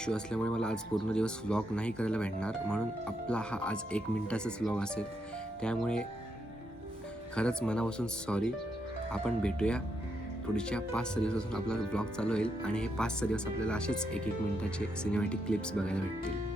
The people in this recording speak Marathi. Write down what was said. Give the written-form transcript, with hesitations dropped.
इश्यू असल्यामुळे मला आज पूर्ण दिवस व्लॉग नाही करायला भेटणार, म्हणून आपला हा आज 1 मिनिटाचाच व्लॉग असेल. त्यामुळे खरंच मनापासून सॉरी. आपण भेटूया पुढच्या 5-6 दिवसापासून आपला व्लॉग चालू होईल आणि हे 5-6 दिवस आपल्याला असेच 1-1 मिनिटाचे सिनेमॅटिक क्लिप्स बघायला भेटतील.